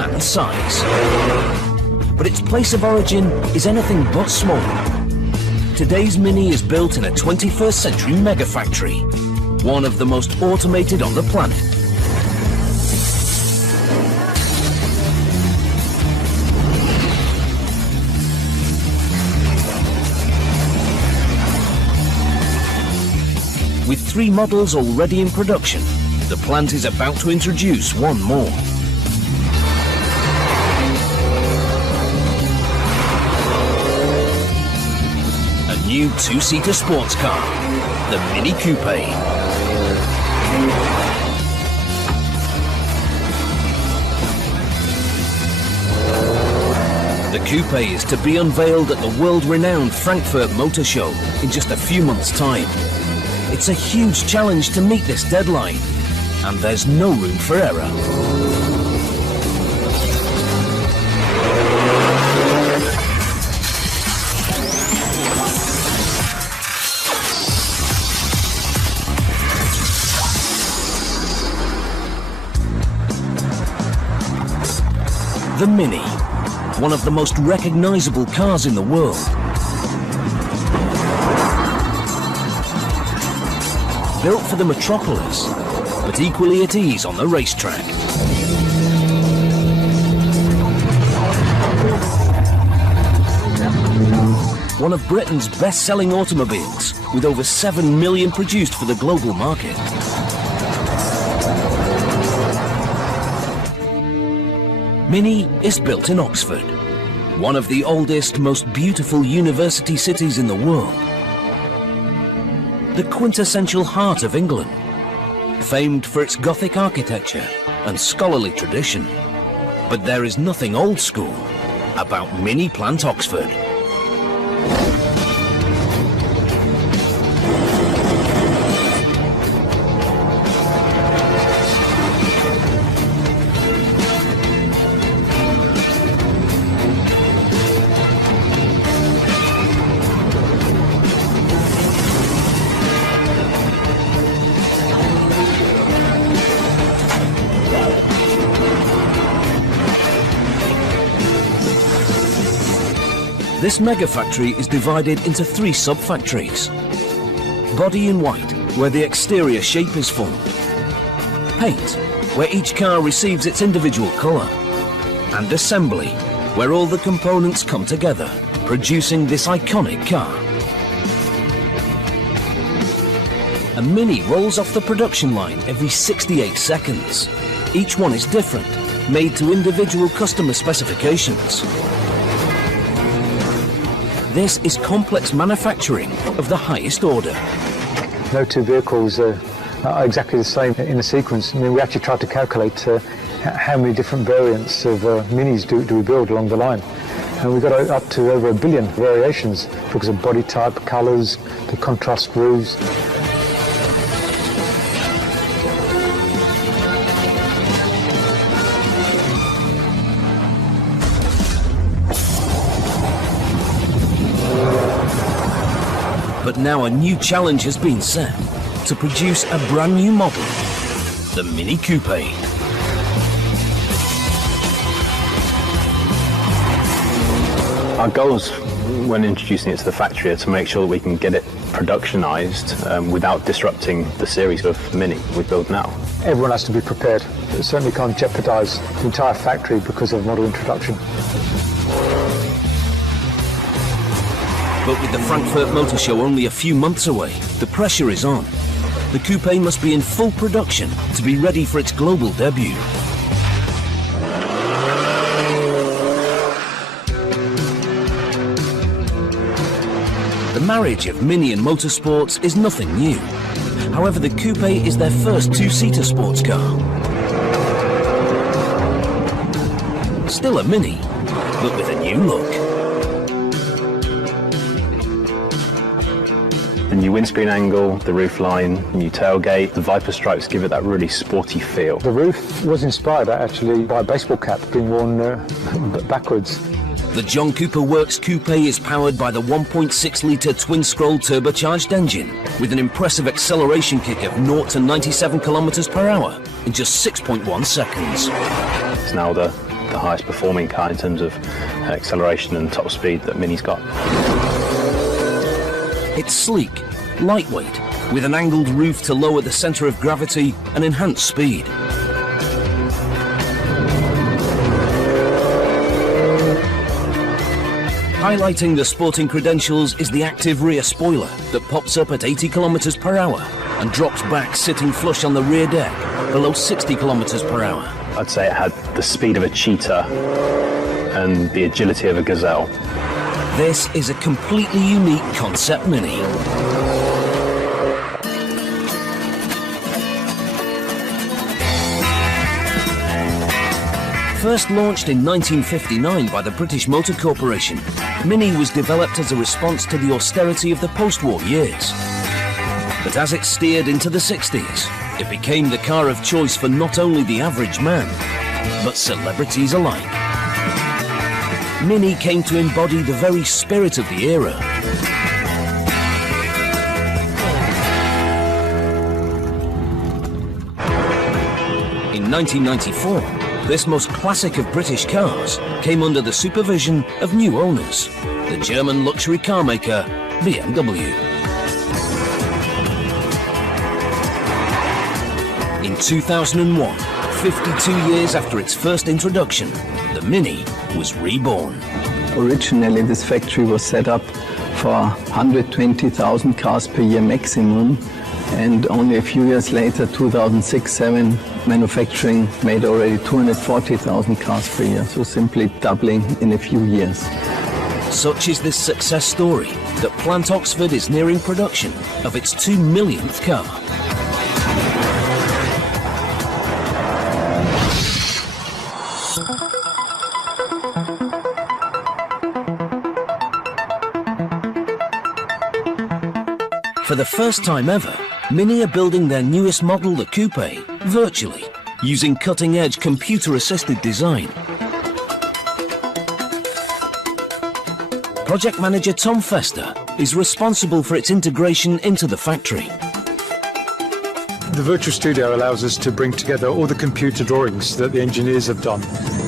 and size. But its place of origin is anything but small. Today's Mini is built in a 21st century megafactory, one of the most automated on the planet. With 3 models already in production, the plant is about to introduce one more. A new 2-seater sports car, the Mini Coupe. The Coupe is to be unveiled at the world-renowned Frankfurt Motor Show in just a few months' time. It's a huge challenge to meet this deadline, and there's no room for error. The Mini, one of the most recognizable cars in the world. Built for the metropolis, but equally at ease on the racetrack. One of Britain's best-selling automobiles, with over 7 million produced for the global market. Mini is built in Oxford, one of the oldest, most beautiful university cities in the world. The quintessential heart of England, famed for its Gothic architecture and scholarly tradition. But there is nothing old school about Mini Plant Oxford. This megafactory is divided into 3 sub-factories. Body in white, where the exterior shape is formed. Paint, where each car receives its individual colour. And assembly, where all the components come together, producing this iconic car. A Mini rolls off the production line every 68 seconds. Each one is different, made to individual customer specifications. This is complex manufacturing of the highest order. No 2 vehicles are exactly the same in the sequence. I mean, we actually tried to calculate how many different variants of Minis do we build along the line. And we got up to over 1 billion variations because of body type, colours, the contrast roofs. But now a new challenge has been set to produce a brand new model, the Mini Coupe. Our goals when introducing it to the factory are to make sure that we can get it productionized without disrupting the series of Mini we build now. Everyone has to be prepared. It certainly can't jeopardise the entire factory because of model introduction. But with the Frankfurt Motor Show only a few months away, the pressure is on. The coupe must be in full production to be ready for its global debut. The marriage of Mini and motorsports is nothing new. However, the coupe is their first 2-seater sports car. Still a Mini, but with a new look. The new windscreen angle, the roof line, new tailgate, the Viper stripes give it that really sporty feel. The roof was inspired actually by a baseball cap being worn backwards. The John Cooper Works Coupe is powered by the 1.6-litre twin-scroll turbocharged engine with an impressive acceleration kick of 0 to 97 km/h in just 6.1 seconds. It's now the the highest performing car in terms of acceleration and top speed that Mini's got. It's sleek, lightweight, with an angled roof to lower the centre of gravity and enhance speed. Highlighting the sporting credentials is the active rear spoiler that pops up at 80 kilometers per hour and drops back sitting flush on the rear deck below 60 kilometers per hour. I'd say it had the speed of a cheetah and the agility of a gazelle. This is a completely unique concept Mini. First launched in 1959 by the British Motor Corporation, Mini was developed as a response to the austerity of the post-war years. But as it steered into the 60s, it became the car of choice for not only the average man, but celebrities alike. Mini came to embody the very spirit of the era. In 1994, this most classic of British cars came under the supervision of new owners, the German luxury car maker BMW. In 2001, 52 years after its first introduction, the Mini was reborn. Originally, this factory was set up for 120,000 cars per year maximum, and only a few years later, 2006-07, manufacturing made already 240,000 cars per year, so simply doubling in a few years. Such is this success story that Plant Oxford is nearing production of its 2 millionth car. For the first time ever, Mini are building their newest model, the Coupe, virtually, using cutting-edge computer-assisted design. Project manager Tom Fester is responsible for its integration into the factory. The virtual studio allows us to bring together all the computer drawings that the engineers have done,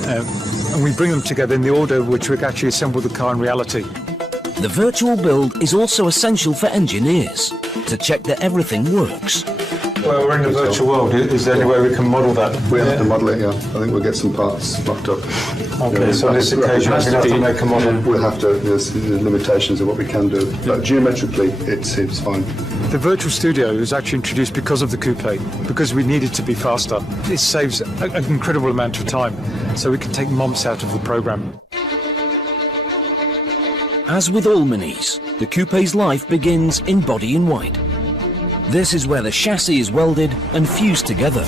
and we bring them together in the order which we actually assemble the car in reality. The virtual build is also essential for engineers to check that everything works. Well, we're in the virtual world. Is there any way we can model that? We have to model it, yeah. I think we'll get some parts mocked up. Okay, so on this occasion, we'll have to make a model. We'll have to, there's limitations of what we can do, but geometrically, it's fine. The virtual studio was actually introduced because of the Coupe, because we needed to be faster. It saves an incredible amount of time, so we can take months out of the program. As with all Minis, the Coupe's life begins in body in white. This is where the chassis is welded and fused together.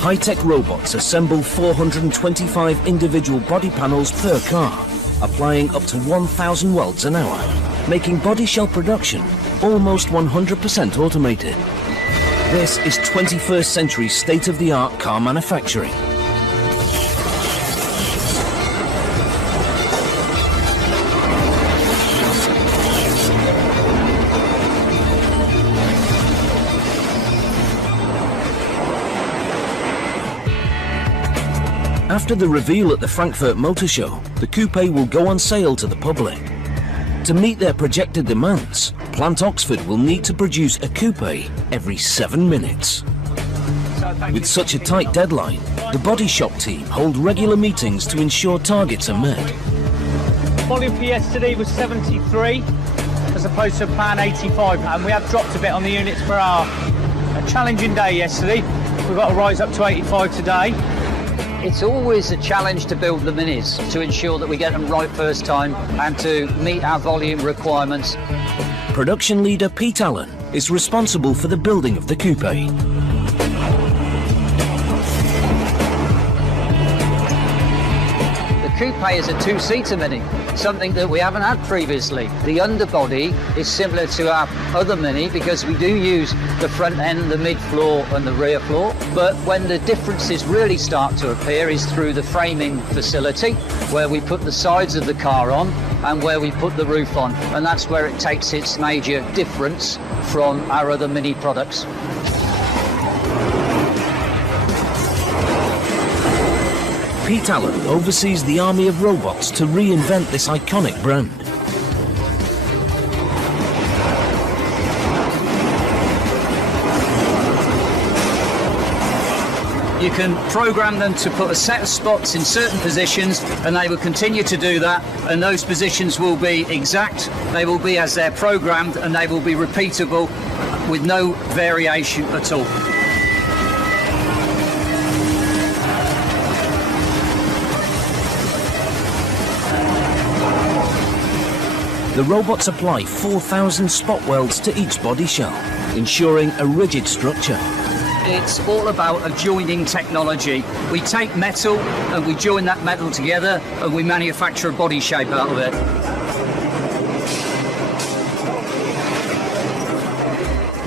High-tech robots assemble 425 individual body panels per car, applying up to 1,000 welds an hour, making body shell production almost 100% automated. This is 21st century state-of-the-art car manufacturing. After the reveal at the Frankfurt Motor Show, the Coupe will go on sale to the public. To meet their projected demands, Plant Oxford will need to produce a Coupe every 7 minutes. With such a tight deadline, the body shop team hold regular meetings to ensure targets are met. Volume for yesterday was 73 as opposed to plan 85, and we have dropped a bit on the units per hour. A challenging day yesterday. We've got to rise up to 85 today. It's always a challenge to build the Minis, to ensure that we get them right first time and to meet our volume requirements. Production leader Pete Allen is responsible for the building of the Coupe. The Coupe is a two-seater Mini, something that we haven't had previously. The underbody is similar to our other Mini because we do use the front end, the mid-floor and the rear floor. But when the differences really start to appear is through the framing facility, where we put the sides of the car on and where we put the roof on. And that's where it takes its major difference from our other Mini products. Pete Allen oversees the army of robots to reinvent this iconic brand. You can program them to put a set of spots in certain positions, and they will continue to do that, and those positions will be exact, they will be as they're programmed, and they will be repeatable with no variation at all. The robots apply 4,000 spot welds to each body shell, ensuring a rigid structure. It's all about a joining technology. We take metal and we join that metal together and we manufacture a body shape out of it.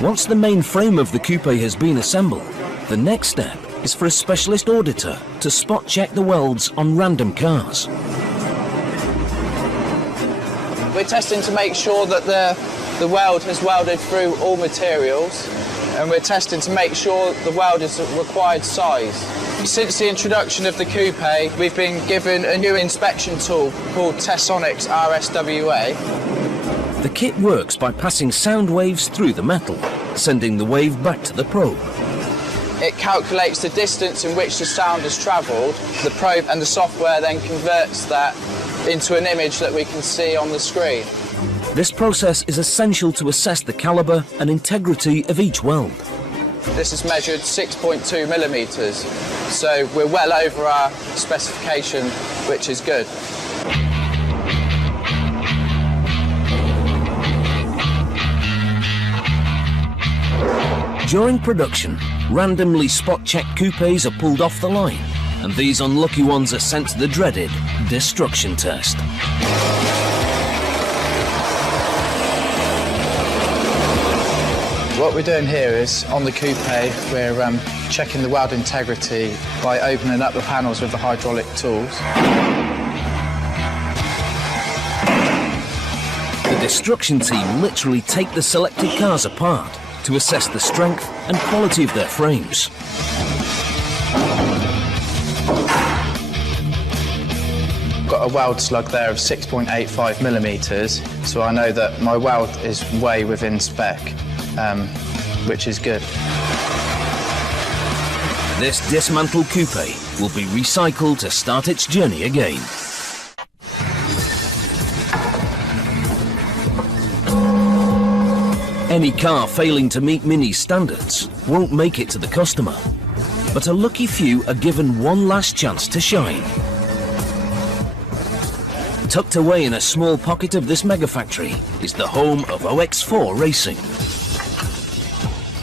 Once the main frame of the coupe has been assembled, the next step is for a specialist auditor to spot check the welds on random cars. We're testing to make sure that the weld has welded through all materials, and we're testing to make sure the weld is the required size. Since the introduction of the coupe, we've been given a new inspection tool called Tesonics RSWA. The kit works by passing sound waves through the metal, sending the wave back to the probe. It calculates the distance in which the sound has travelled. The probe and the software then converts that into an image that we can see on the screen. This process is essential to assess the calibre and integrity of each weld. This is measured 6.2 millimetres, so we're well over our specification, which is good. During production, randomly spot-checked coupes are pulled off the line, and these unlucky ones are sent to the dreaded destruction test. What we're doing here is, on the coupe, we're checking the weld integrity by opening up the panels with the hydraulic tools. The destruction team literally take the selected cars apart to assess the strength and quality of their frames. Got a weld slug there of 6.85 millimetres, so I know that my weld is way within spec, which is good. This dismantled coupe will be recycled to start its journey again. Any car failing to meet Mini's standards won't make it to the customer, but a lucky few are given one last chance to shine. Tucked away in a small pocket of this megafactory is the home of OX4 racing.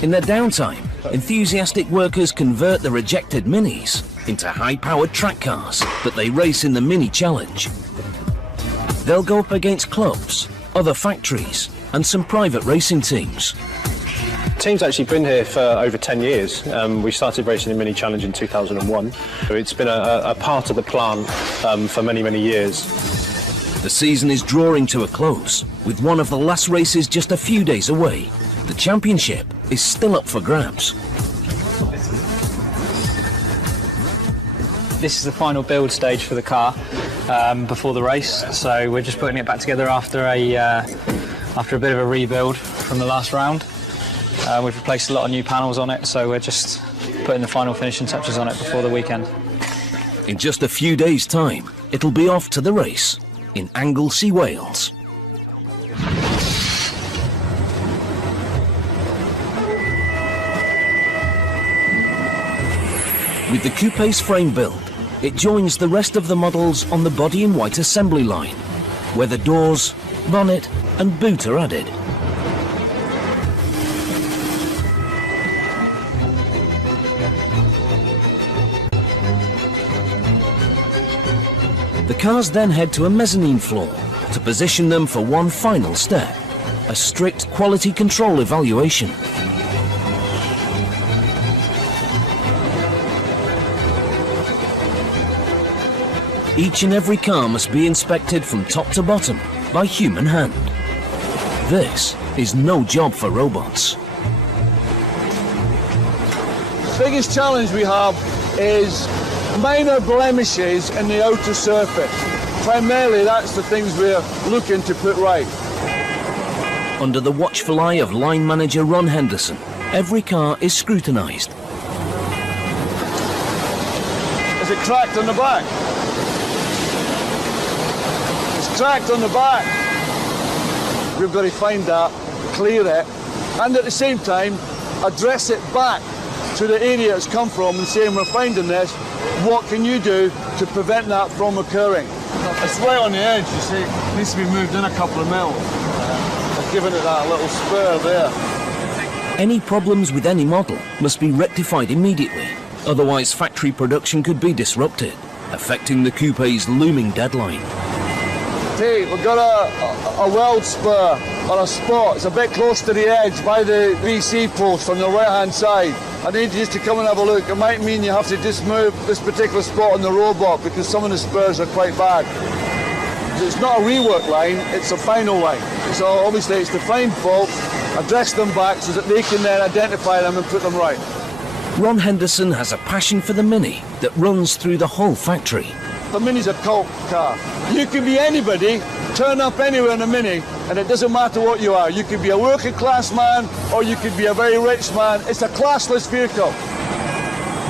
In their downtime, enthusiastic workers convert the rejected Minis into high-powered track cars that they race in the Mini Challenge. They'll go up against clubs, other factories, and some private racing teams. The team's actually been here for over 10 years. We started racing the Mini Challenge in 2001. So it's been a part of the plant for many, many years. The season is drawing to a close, with one of the last races just a few days away. The championship is still up for grabs. This is the final build stage for the car before the race, so we're just putting it back together after a bit of a rebuild from the last round. We've replaced a lot of new panels on it, so we're just putting the final finishing touches on it before the weekend. In just a few days' time, it'll be off to the race in Anglesey, Wales. With the coupe's frame built, it joins the rest of the models on the body in white assembly line, where the doors, bonnet and boot are added. The cars then head to a mezzanine floor to position them for one final step, a strict quality control evaluation. Each and every car must be inspected from top to bottom by human hand. This is no job for robots. The biggest challenge we have is minor blemishes in the outer surface. Primarily, that's the things we're looking to put right. Under the watchful eye of line manager Ron Henderson, every car is scrutinised. Is it cracked on the back? It's cracked on the back. We've got to find that, clear it, and at the same time, address it back to the area it's come from and saying, we're finding this, what can you do to prevent that from occurring? It's right on the edge, you see. It needs to be moved in a couple of mil. I've given it that little spur there. Any problems with any model must be rectified immediately, otherwise factory production could be disrupted, affecting the coupe's looming deadline. Hey, we've got a weld spur on a spot. It's a bit close to the edge by the VC post on the right-hand side. I need you just to come and have a look. It might mean you have to just move this particular spot on the robot because some of the spurs are quite bad. It's not a rework line, it's a final line. So obviously it's to find faults, address them back so that they can then identify them and put them right. Ron Henderson has a passion for the Mini that runs through the whole factory. The Mini's a cult car. You can be anybody, turn up anywhere in a Mini, and it doesn't matter what you are. You could be a working class man, or you could be a very rich man. It's a classless vehicle.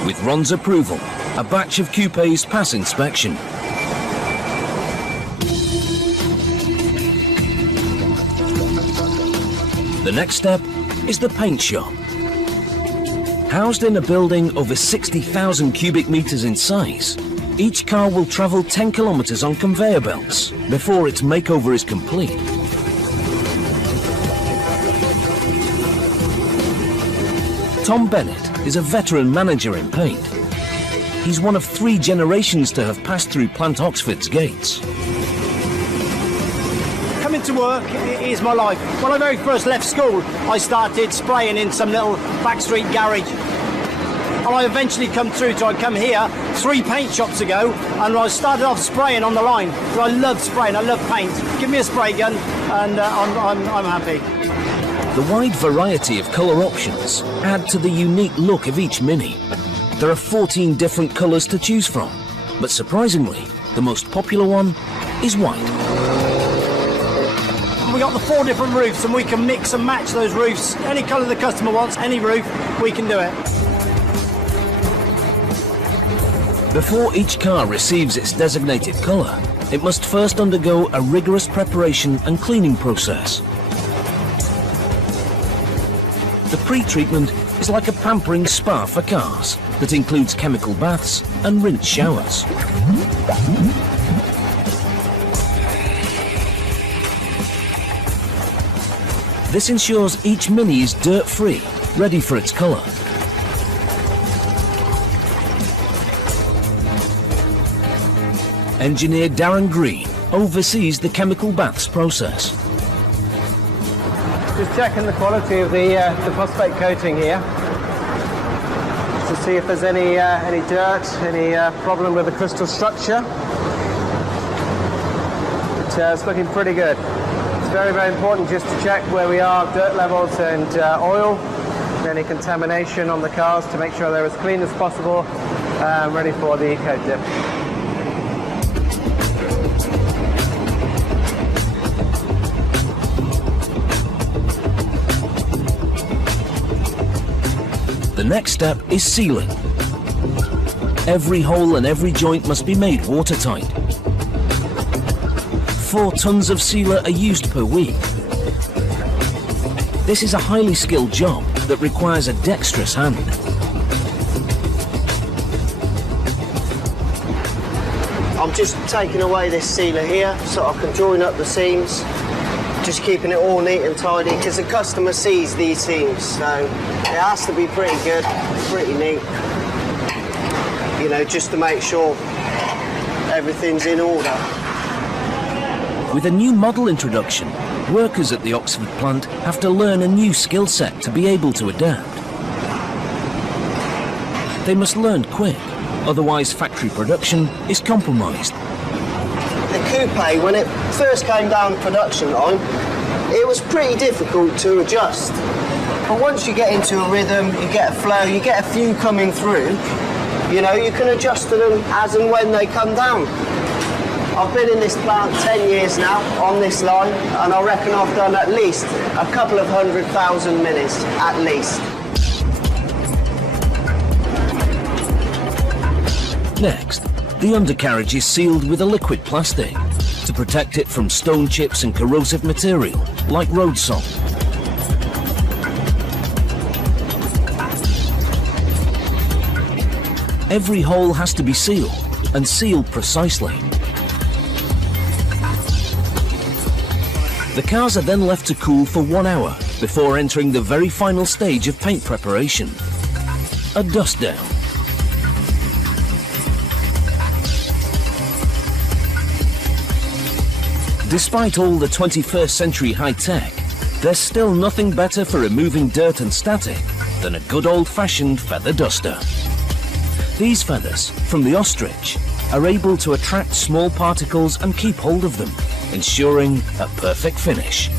With Ron's approval, a batch of coupes pass inspection. The next step is the paint shop. Housed in a building over 60,000 cubic meters in size, each car will travel 10 kilometers on conveyor belts before its makeover is complete. Tom Bennett is a veteran manager in paint. He's one of 3 generations to have passed through Plant Oxford's gates. Coming to work is my life. When I very first left school, I started spraying in some little backstreet garage. And I eventually come through to, I come here 3 paint shops ago, and I started off spraying on the line. So I love spraying, I love paint. Give me a spray gun, and I'm happy. The wide variety of colour options add to the unique look of each Mini. There are 14 different colours to choose from, but surprisingly, the most popular one is white. We got the 4 different roofs, and we can mix and match those roofs. Any colour the customer wants, any roof, we can do it. Before each car receives its designated colour, it must first undergo a rigorous preparation and cleaning process. The pre-treatment is like a pampering spa for cars that includes chemical baths and rinse showers. This ensures each Mini is dirt-free, ready for its colour. Engineer Darren Green oversees the chemical baths process. Just checking the quality of the phosphate coating here to see if there's any dirt, any problem with the crystal structure. It's looking pretty good. It's very, very important just to check where we are, dirt levels and oil, any contamination on the cars to make sure they're as clean as possible, ready for the coat dip. The next step is sealing. Every hole and every joint must be made watertight. 4 tons of sealer are used per week. This is a highly skilled job that requires a dexterous hand. I'm just taking away this sealer here so I can join up the seams, just keeping it all neat and tidy because the customer sees these seams, so it has to be pretty good, pretty neat, you know, just to make sure everything's in order. With a new model introduction, workers at the Oxford plant have to learn a new skill set to be able to adapt. They must learn quick, otherwise factory production is compromised. The coupe, when it first came down the production line, it was pretty difficult to adjust. But once you get into a rhythm, you get a flow, you get a few coming through, You know, you can adjust to them as and when they come down. I've been in this plant 10 years now on this line, and I reckon I've done at least a couple of 100,000 minis, at least. Next, the undercarriage is sealed with a liquid plastic to protect it from stone chips and corrosive material like road salt. Every hole has to be sealed, and sealed precisely. The cars are then left to cool for 1 hour before entering the very final stage of paint preparation, a dust down. Despite all the 21st century high-tech, there's still nothing better for removing dirt and static than a good old-fashioned feather duster. These feathers, from the ostrich, are able to attract small particles and keep hold of them, ensuring a perfect finish.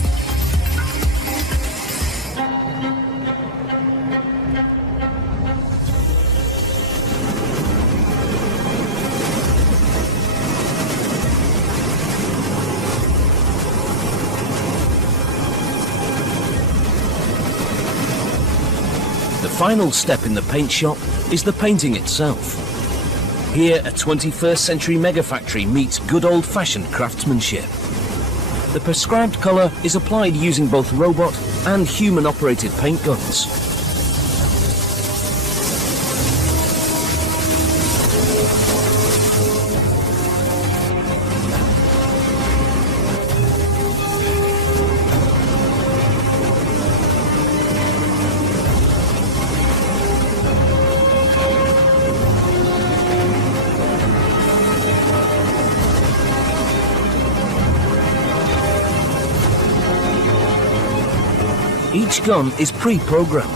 The final step in the paint shop is the painting itself. Here, a 21st century megafactory meets good old-fashioned craftsmanship. The prescribed colour is applied using both robot and human-operated paint guns. Each gun is pre-programmed.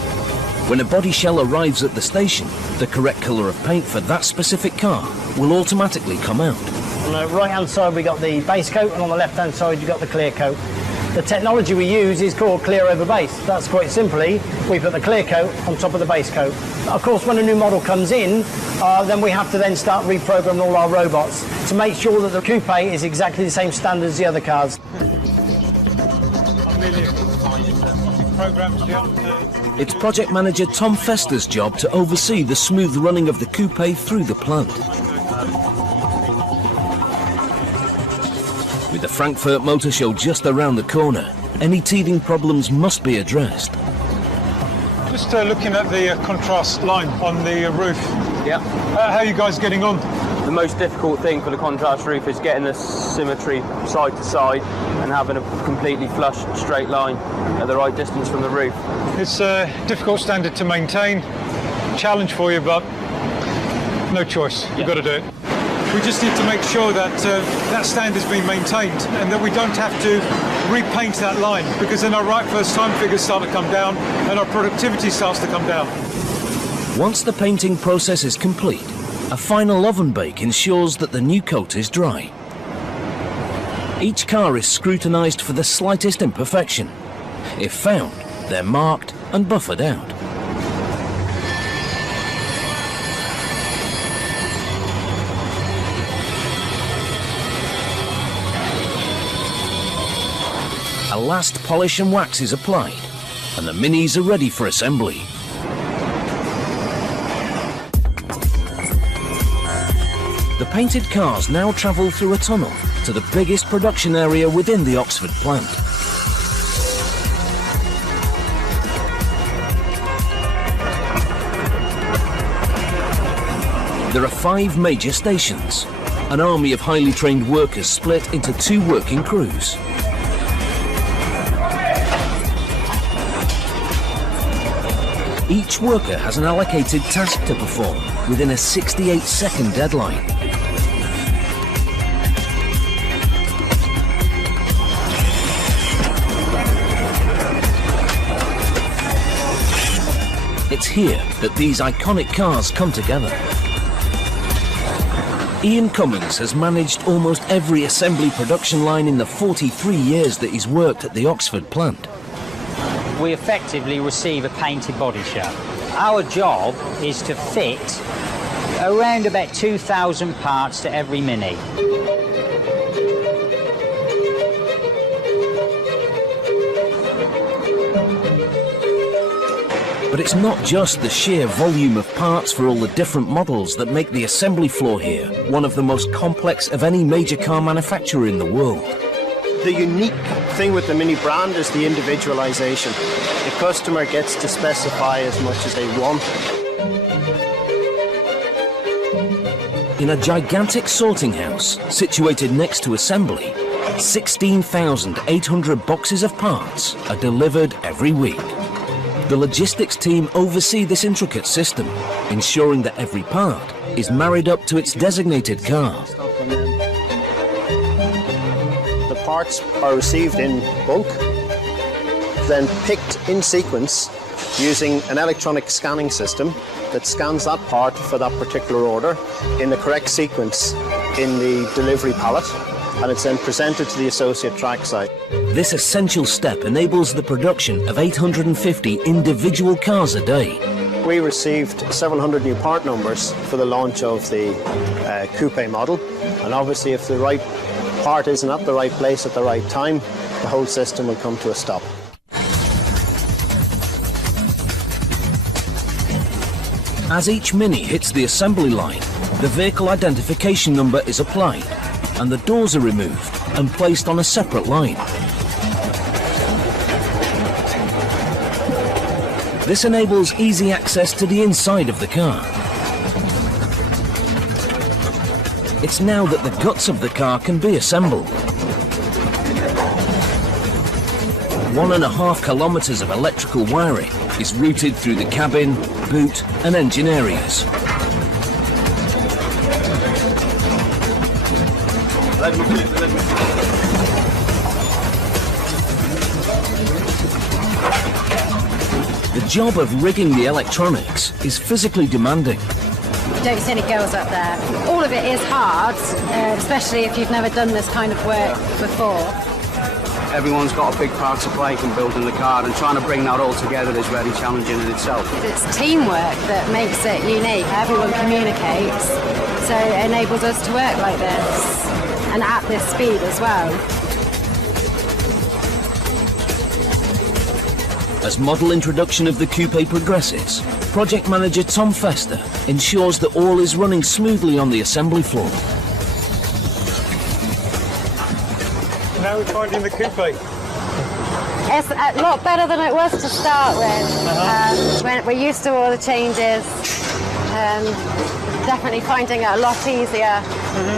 When a body shell arrives at the station, the correct colour of paint for that specific car will automatically come out. On the right-hand side we got the base coat, and on the left-hand side you got the clear coat. The technology we use is called clear over base. That's quite simply, we put the clear coat on top of the base coat. Of course, when a new model comes in, then we have to then start reprogramming all our robots to make sure that the coupe is exactly the same standard as the other cars. It's project manager Tom Fester's job to oversee the smooth running of the coupe through the plant. With the Frankfurt Motor Show just around the corner, any teething problems must be addressed. Just looking at the contrast line on the roof. Yeah. How are you guys getting on? The most difficult thing for the contrast roof is getting the symmetry side to side and having a completely flush straight line at the right distance from the roof. It's a difficult standard to maintain, challenge for you, but no choice. You've got to do it. We just need to make sure that that standard's been maintained and that we don't have to repaint that line, because then our right first time figures start to come down and our productivity starts to come down. Once the painting process is complete, a final oven bake ensures that the new coat is dry. Each car is scrutinised for the slightest imperfection. If found, they're marked and buffered out. A last polish and wax is applied, and the Minis are ready for assembly. The painted cars now travel through a tunnel to the biggest production area within the Oxford plant. There are 5 major stations, an army of highly trained workers split into 2 working crews. Each worker has an allocated task to perform within a 68-second deadline. It's here that these iconic cars come together. Ian Cummins has managed almost every assembly production line in the 43 years that he's worked at the Oxford plant. We effectively receive a painted body shell. Our job is to fit around about 2,000 parts to every Mini. But it's not just the sheer volume of parts for all the different models that make the assembly floor here one of the most complex of any major car manufacturer in the world. The unique thing with the Mini brand is the individualization. The customer gets to specify as much as they want. In a gigantic sorting house situated next to assembly, 16,800 boxes of parts are delivered every week. The logistics team oversee this intricate system, ensuring that every part is married up to its designated car. The parts are received in bulk, then picked in sequence using an electronic scanning system that scans that part for that particular order in the correct sequence in the delivery pallet, and it's then presented to the associate track site. This essential step enables the production of 850 individual cars a day. We received 700 new part numbers for the launch of the coupe model, and obviously if the right part isn't at the right place at the right time, the whole system will come to a stop. As each Mini hits the assembly line, the vehicle identification number is applied, and the doors are removed and placed on a separate line. This enables easy access to the inside of the car. It's now that the guts of the car can be assembled. 1.5 kilometers of electrical wiring is routed through the cabin, boot and engine areas. The job of rigging the electronics is physically demanding. Don't see any girls up there. All of it is hard, especially if you've never done this kind of work before. Everyone's got a big part to play in building the car, and trying to bring that all together is very challenging in itself. It's teamwork that makes it unique. Everyone communicates, so it enables us to work like this, and at this speed as well. As model introduction of the coupe progresses, project manager Tom Fester ensures that all is running smoothly on the assembly floor. Now we're finding the coupe. It's a lot better than it was to start with. When we're used to all the changes, definitely finding it a lot easier,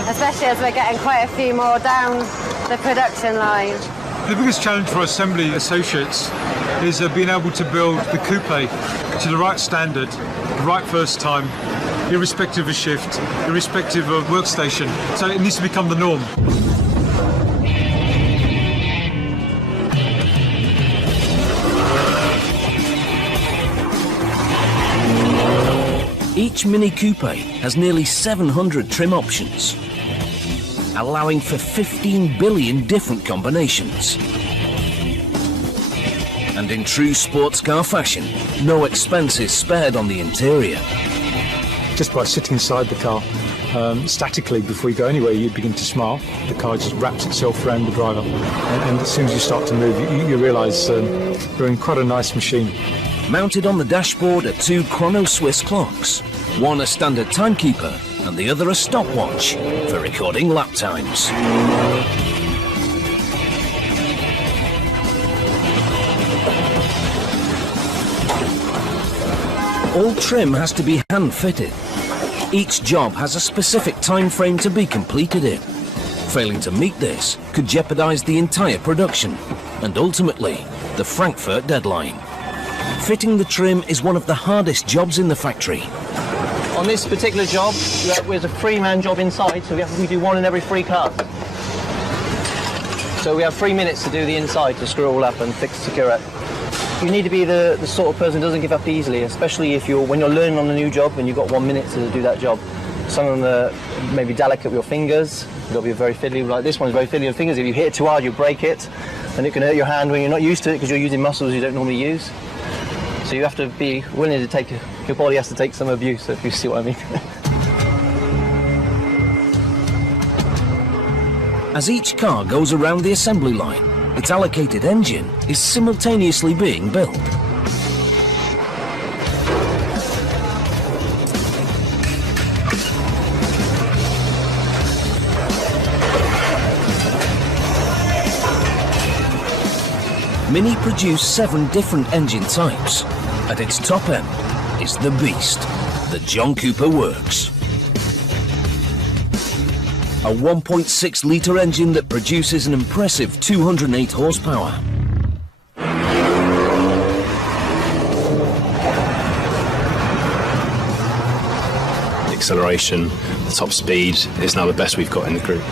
especially as we're getting quite a few more down the production line. The biggest challenge for assembly associates is being able to build the coupe to the right standard, right first time, irrespective of shift, irrespective of workstation. So it needs to become the norm. Each Mini Coupe has nearly 700 trim options, allowing for 15 billion different combinations. And in true sports car fashion, no expense is spared on the interior. Just by sitting inside the car, statically before you go anywhere, you begin to smile. The car just wraps itself around the driver. And as soon as you start to move, you realise you're in quite a nice machine. Mounted on the dashboard are two chrono Swiss clocks, one a standard timekeeper and the other a stopwatch for recording lap times. All trim has to be hand-fitted. Each job has a specific time frame to be completed in. Failing to meet this could jeopardise the entire production and ultimately the Frankfurt deadline. Fitting the trim is one of the hardest jobs in the factory. On this particular job, there's a 3-man job inside, so we do one in every 3 cars. So we have 3 minutes to do the inside to screw it all up and secure it. You need to be the sort of person who doesn't give up easily, especially when you're learning on a new job and you've got 1 minute to do that job. Some of them are maybe delicate with your fingers. You've got to be very fiddly. Like this one's very fiddly with fingers. If you hit it too hard, you break it, and it can hurt your hand when you're not used to it because you're using muscles you don't normally use. So you have to be willing to take, your body has to take some abuse, if you see what I mean. As each car goes around the assembly line, its allocated engine is simultaneously being built. Mini produce 7 different engine types. At its top end is the beast, the John Cooper Works. A 1.6 litre engine that produces an impressive 208 horsepower. The acceleration, the top speed is now the best we've got in the group.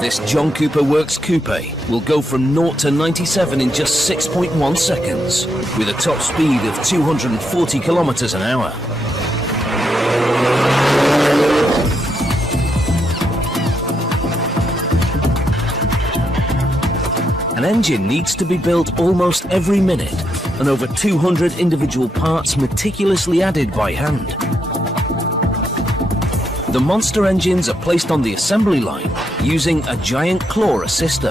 This John Cooper Works coupe will go from 0 to 97 in just 6.1 seconds, with a top speed of 240 kilometres an hour. An engine needs to be built almost every minute, and over 200 individual parts meticulously added by hand. The monster engines are placed on the assembly line using a giant claw assister.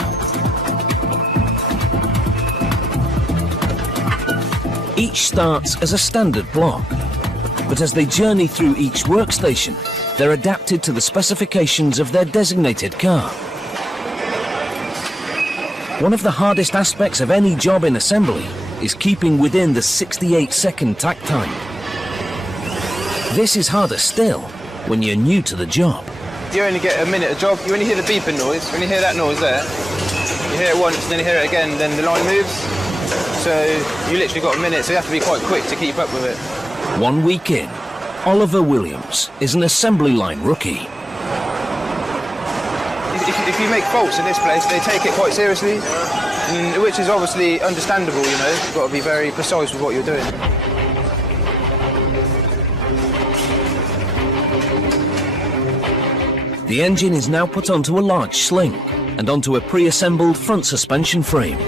Each starts as a standard block, but as they journey through each workstation, they're adapted to the specifications of their designated car. One of the hardest aspects of any job in assembly is keeping within the 68-second takt time. This is harder still when you're new to the job. You only get a minute a job, you only hear the beeping noise. When you hear that noise there, you hear it once, then you hear it again, then the line moves. So you literally got a minute, so you have to be quite quick to keep up with it. 1 week in, Oliver Williams is an assembly line rookie. If you make faults in this place, they take it quite seriously, which is obviously understandable, you know. You've got to be very precise with what you're doing. The engine is now put onto a large sling and onto a pre-assembled front suspension frame.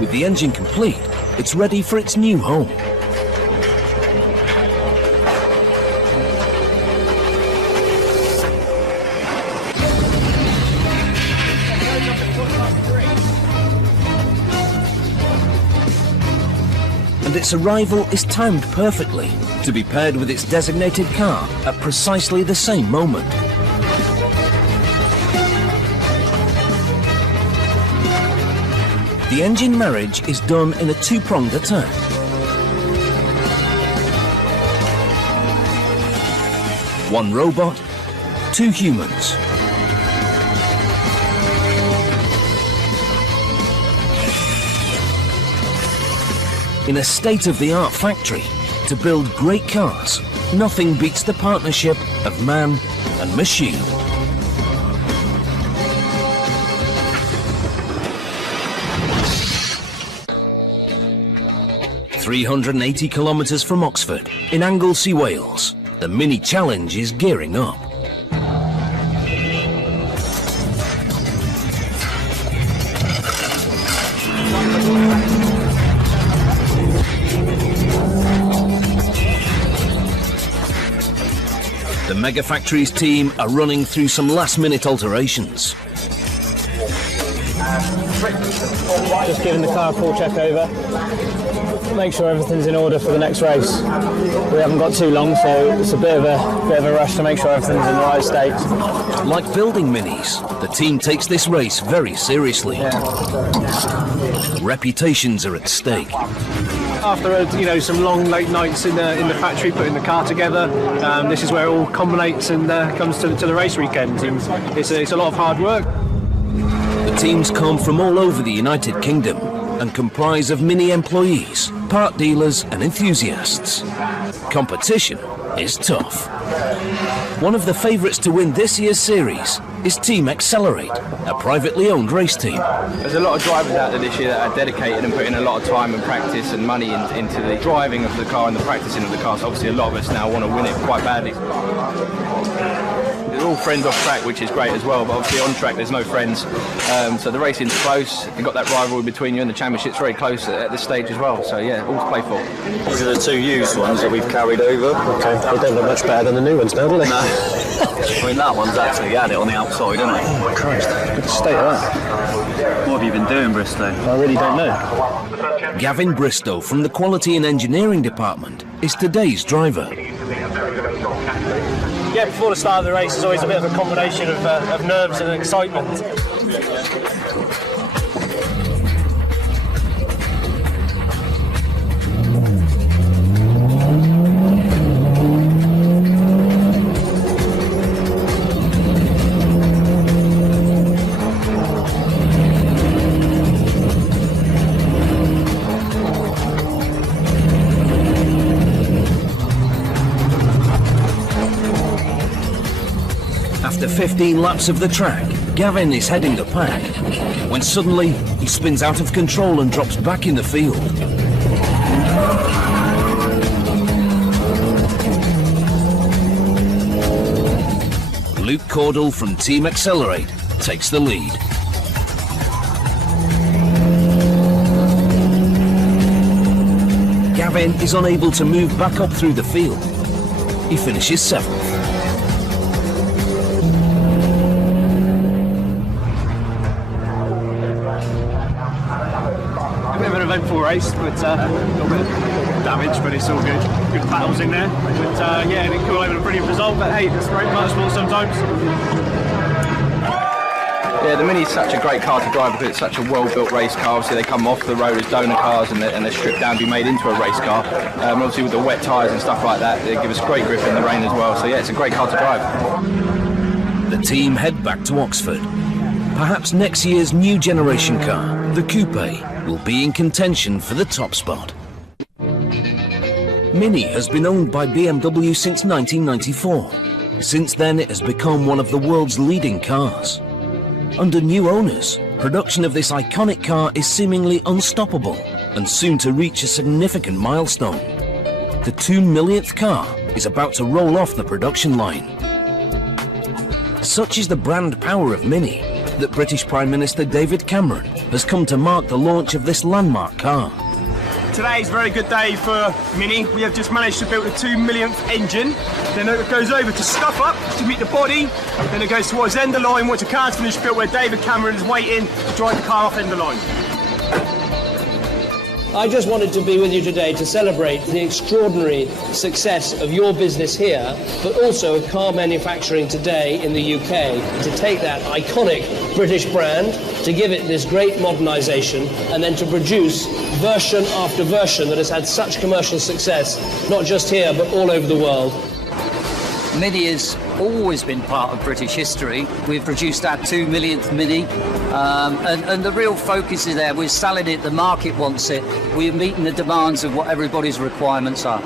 With the engine complete, it's ready for its new home. And its arrival is timed perfectly to be paired with its designated car at precisely the same moment. The engine marriage is done in a 2-pronged attack. One robot, 2 humans. In a state-of-the-art factory, to build great cars, nothing beats the partnership of man and machine. "380 kilometres from Oxford, in Anglesey, Wales, the Mini Challenge is gearing up. The Megafactories team are running through some last-minute alterations. Just giving the car a full check over. Make sure everything's in order for the next race. We haven't got too long, so it's a bit of a rush to make sure everything's in the right state. Like building minis, the team takes this race very seriously. Reputations are at stake. After some long late nights in the factory putting the car together, this is where it all culminates and comes to the race weekend, and it's a lot of hard work. The teams come from all over the United Kingdom and comprise of Mini employees, part dealers and enthusiasts. Competition is tough. One of the favourites to win this year's series is Team Accelerate, a privately owned race team. There's a lot of drivers out there this year that are dedicated and putting a lot of time and practice and money into the driving of the car and the practicing of the car. So obviously a lot of us now want to win it quite badly. all friends off track, which is great as well, but obviously on track there's no friends. So the racing's close, you've got that rivalry between you, and the championship's very close at this stage as well. So yeah, all to play for. These are the two used ones that we've carried over. Okay, they don't look much better than the new ones now, do they? No. I mean, that one's actually had it on the outside, isn't it? Oh, Christ, good state of that. What have you been doing, Bristow? I really don't know. Gavin Bristow from the Quality and Engineering Department is today's driver. Yeah, before the start of the race, it's always a bit of a combination of nerves and excitement. After 15 laps of the track, Gavin is heading the pack, when suddenly he spins out of control and drops back in the field. Luke Cordell from Team Accelerate takes the lead. Gavin is unable to move back up through the field. He finishes 7th. Eventful race, but a little bit of damage, but it's all good. Good battles in there, but yeah, it could have been a brilliant result. But hey, it's great motorsport sometimes. Yeah, the Mini's such a great car to drive because it's such a well-built race car. Obviously, they come off the road as donor cars and they're stripped down to be made into a race car. Obviously, with the wet tyres and stuff like that, they give us great grip in the rain as well. So yeah, it's a great car to drive. The team head back to Oxford. Perhaps next year's new generation car, the Coupe, will be in contention for the top spot. Mini has been owned by BMW since 1994. Since then, it has become one of the world's leading cars. Under new owners, production of this iconic car is seemingly unstoppable and soon to reach a significant milestone. The 2 millionth car is about to roll off the production line. Such is the brand power of Mini that British Prime Minister David Cameron has come to mark the launch of this landmark car. Today is a very good day for Mini. We have just managed to build a 2 millionth engine. Then it goes over to scuff up to meet the body. Then it goes towards end of line once the car's finished built, where David Cameron is waiting to drive the car off end of line. I just wanted to be with you today to celebrate the extraordinary success of your business here, but also of car manufacturing today in the UK, to take that iconic British brand, to give it this great modernisation, and then to produce version after version that has had such commercial success, not just here, but all over the world. Mini has always been part of British history. We've produced our 2 millionth Mini, and the real focus is there. We're selling it, the market wants it. We're meeting the demands of what everybody's requirements are.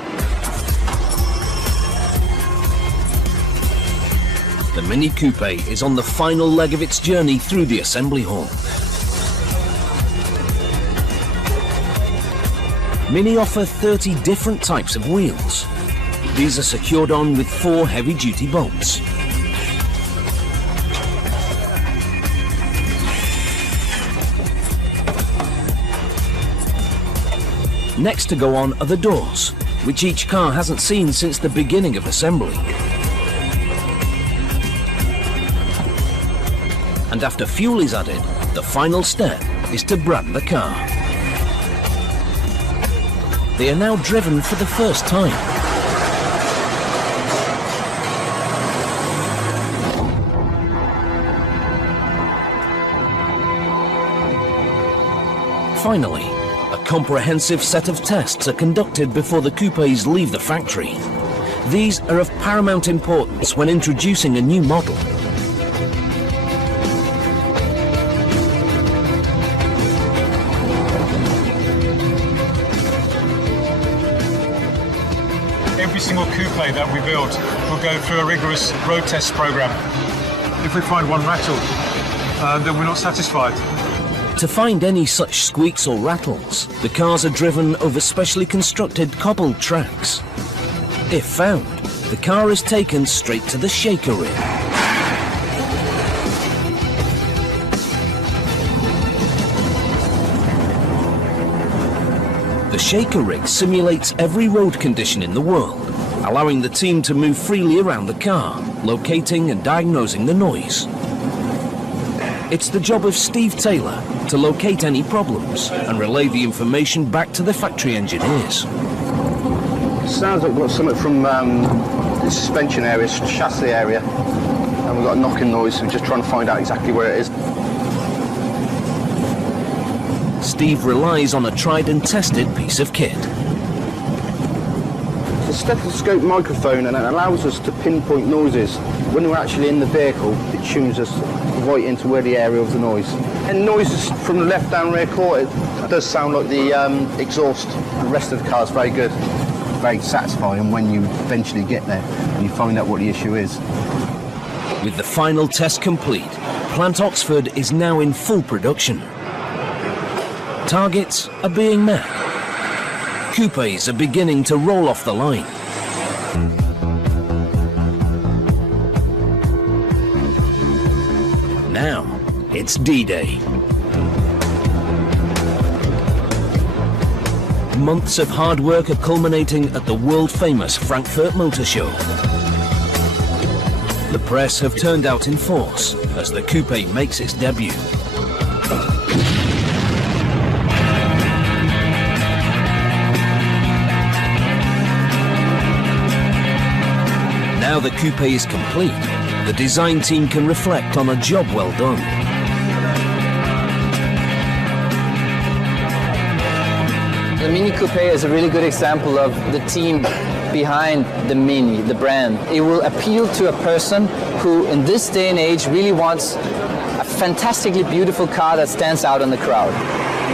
The Mini Coupe is on the final leg of its journey through the assembly hall. Mini offer 30 different types of wheels. These are secured on with 4 heavy-duty bolts. Next to go on are the doors, which each car hasn't seen since the beginning of assembly. And after fuel is added, the final step is to brand the car. They are now driven for the first time. Finally, a comprehensive set of tests are conducted before the coupes leave the factory. These are of paramount importance when introducing a new model. Every single coupe that we build will go through a rigorous road test program. If we find one rattle, then we're not satisfied. To find any such squeaks or rattles, the cars are driven over specially constructed cobbled tracks. If found, the car is taken straight to the shaker rim. The shaker rig simulates every road condition in the world, allowing the team to move freely around the car, locating and diagnosing the noise. It's the job of Steve Taylor to locate any problems and relay the information back to the factory engineers. Sounds like we've got something from the suspension area, chassis area, and we've got a knocking noise, so we're just trying to find out exactly where it is. Steve relies on a tried and tested piece of kit. It's a stethoscope microphone, and it allows us to pinpoint noises. When we're actually in the vehicle, it tunes us right into where the area of the noise. And noises from the left down rear quarter, it does sound like the exhaust. The rest of the car is very good, very satisfying when you eventually get there and you find out what the issue is. With the final test complete, Plant Oxford is now in full production. Targets are being met. Coupes are beginning to roll off the line. Now, it's D-Day. Months of hard work are culminating at the world-famous Frankfurt Motor Show. The press have turned out in force as the coupe makes its debut. Now the coupe is complete, the design team can reflect on a job well done. The Mini Coupe is a really good example of the team behind the Mini, the brand. It will appeal to a person who in this day and age really wants a fantastically beautiful car that stands out in the crowd.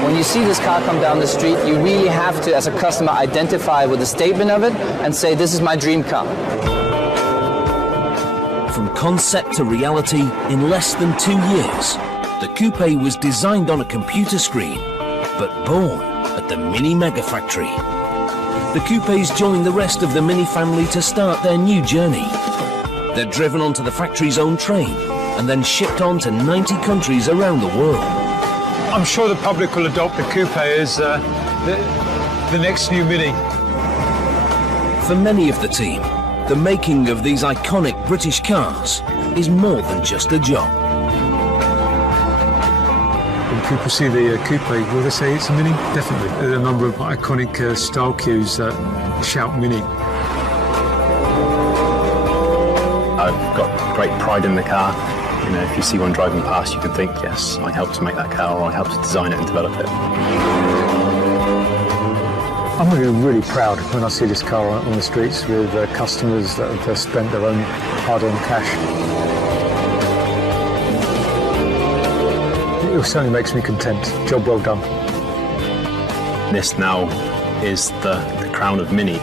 When you see this car come down the street, you really have to, as a customer, identify with the statement of it and say, this is my dream car. From concept to reality in less than 2 years, the coupe was designed on a computer screen, but born at the Mini Megafactory. The coupes join the rest of the Mini family to start their new journey. They're driven onto the factory's own train and then shipped on to 90 countries around the world. I'm sure the public will adopt the coupe as the next new Mini. For many of the team, the making of these iconic British cars is more than just a job. When people see the coupe, will they say it's a Mini? Definitely. There are a number of iconic style cues that shout Mini. I've got great pride in the car. You know, if you see one driving past, you can think, yes, I helped to make that car, or I helped to design it and develop it. I'm really proud when I see this car on the streets with customers that have spent their own hard-earned cash. It certainly makes me content. Job well done. This now is the crown of Mini.